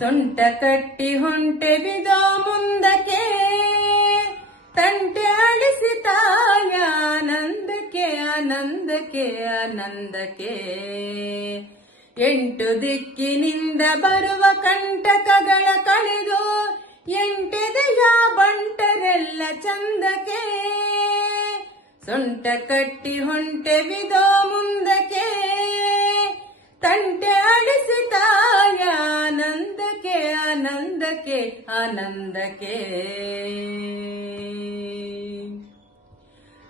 ಸೊಂಟ ಕಟ್ಟಿ ಹೊಂಟೆವಿದೋ ಮುಂದಕ್ಕೆ, ತಂಟೆ ಆಡಿಸಿ ತಾಯ ಆನಂದಕ್ಕೆ ಆನಂದಕ್ಕೆ ಆನಂದಕ್ಕೆ. ಎಂಟು ದಿಕ್ಕಿನಿಂದ ಬರುವ ಕಂಟಕಗಳ ಕಳೆದು, ಎಂಟೆದೆಯ ಬಂಟರೆಲ್ಲ ಚಂದಕ್ಕೆ. ಸೊಂಟ ಕಟ್ಟಿ ಹೊಂಟೆವಿದೋ ಮುಂದಕ್ಕೆ, ತಂಟೆ ಆಡಿಸಿ ತಾಯ ಆನಂದಕ್ಕೆ ಆನಂದಕ್ಕೆ ಆನಂದಕ್ಕೆ.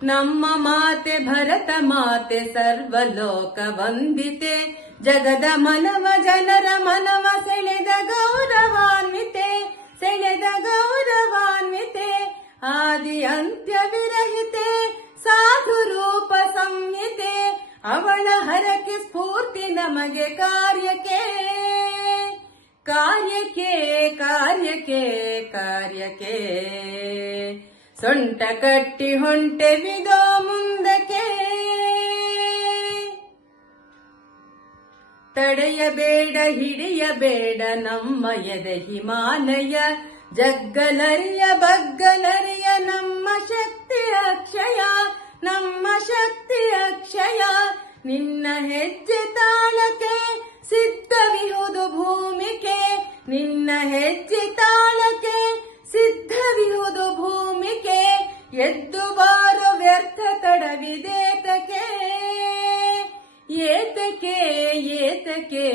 ನಮ್ಮ ಮಾತೆ ಭರತ ಮಾತೆ ಸರ್ವಲೋಕ ವಂದಿತೆ, ಜಗದ ಮನವ ಜನರ ಮನವ ಸೆಳೆದ ಗೌರವಾನ್ವಿತೆ, ಸೆಳೆದ ಗೌರವಾನ್ವಿತೆ. ಆದಿ ಅಂತ್ಯ ವಿರಹಿತೆ ಸಾಧು ರೂಪ ಸಂಹಿತೆ, ಅವಳ ಹರಕೆ ಸ್ಫೂರ್ತಿ ನಮಗೆ ಕಾರ್ಯಕ್ಕೆ ಕಾರ್ಯಕ್ಕೆ ಕಾರ್ಯಕ್ಕೆ ಕಾರ್ಯಕ್ಕೆ. ಸೊಂಟ ಕಟ್ಟಿ ಹೊಂಟೆವಿದೋ ಮುಂದಕ್ಕೆ, ತಡೆಯಬೇಡ ಹಿಡಿಯಬೇಡ ನಮ್ಮ ಎದೆ ಹಿಮಾಲಯ, ಜಗ್ಗಲರಿಯ ಬಗ್ಗಲರಿಯ ನಮ್ಮ ಶಕ್ತಿ ಅಕ್ಷಯ, ನಮ್ಮ ಶಕ್ತಿ ಅಕ್ಷಯ. ನಿನ್ನ ಹೆಜ್ಜೆ ತಾಳಕ್ಕೆ ಸಿದ್ಧವಿಹುದು ಭೂಮಿಕೆ, ನಿನ್ನ ಹೆಜ್ಜೆ ತಾಳಕ್ಕೆ ಸಿದ್ಧವಿಹುದು ಭೂಮಿಕೆ. ಎದ್ದು ಬಾರೋ ವ್ಯರ್ಥ ತಡವಿದೇತಕ್ಕೆ, ಏತಕ್ಕೆ ಏತಕ್ಕೆ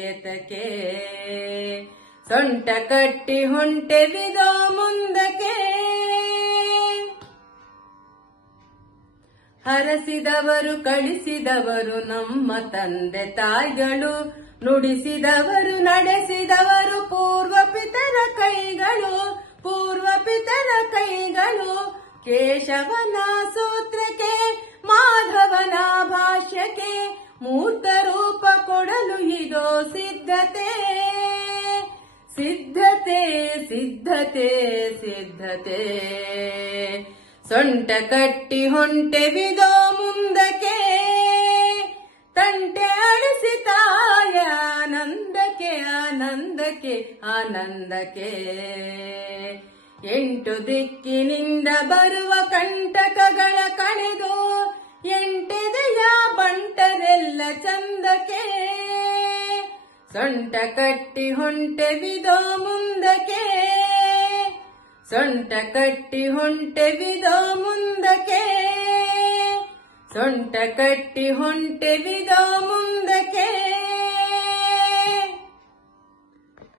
ಏತಕ್ಕೆ. ಸೊಂಟ ಕಟ್ಟಿ ಹೊಂಟೆವಿದೋ ಮುಂದಕ್ಕೆ, ಹರಸಿದವರು ಕಳಿಸಿದವರು ನಮ್ಮ ತಂದೆ ತಾಯಿಗಳು, ನುಡಿಸಿದವರು ನಡೆಸಿದವರು ಪೂರ್ವ ಪಿತರ ಕೈಗಳು, ಪೂರ್ವ ಪಿತರ ಕೈಗಳು. ಕೇಶವನ ಸೂತ್ರಕ್ಕೆ ಮಾಧವನ ಭಾಷ್ಯಕ್ಕೆ, ಮೂರ್ತ ರೂಪ ಕೊಡಲು ಇದೋ ಸಿದ್ಧತೆ ಸಿದ್ಧತೆ ಸಿದ್ಧತೆ ಸಿದ್ಧತೆ. ಸೊಂಟ ಕಟ್ಟಿ ಹೊಂಟೆವಿದೋ ಮುಂದಕ್ಕೆ, ತಂಟೆ ಆಡಿಸಿ ತಾಯ ಆನಂದಕ್ಕೆ ಆನಂದಕ್ಕೆ ಆನಂದಕ್ಕೆ. ಎಂಟು ದಿಕ್ಕಿನಿಂದ ಬರುವ ಕಂಟಕಗಳ ಕಳೆದು, ಎಂಟೆದೆಯ ಬಂಟರೆಲ್ಲ ಚಂದಕ್ಕೆ. ಸೊಂಟ ಕಟ್ಟಿ ಹೊಂಟೆವಿದೋ ಮುಂದಕ್ಕೆ, ಸೊಂಟ ಕಟ್ಟಿ ಹೊಂಟೆವಿದೋ ಮುಂದಕ್ಕೆ, ಸೊಂಟ ಕಟ್ಟಿ ಹೊಂಟೆವಿದೋ ಮುಂದಕ್ಕೆ.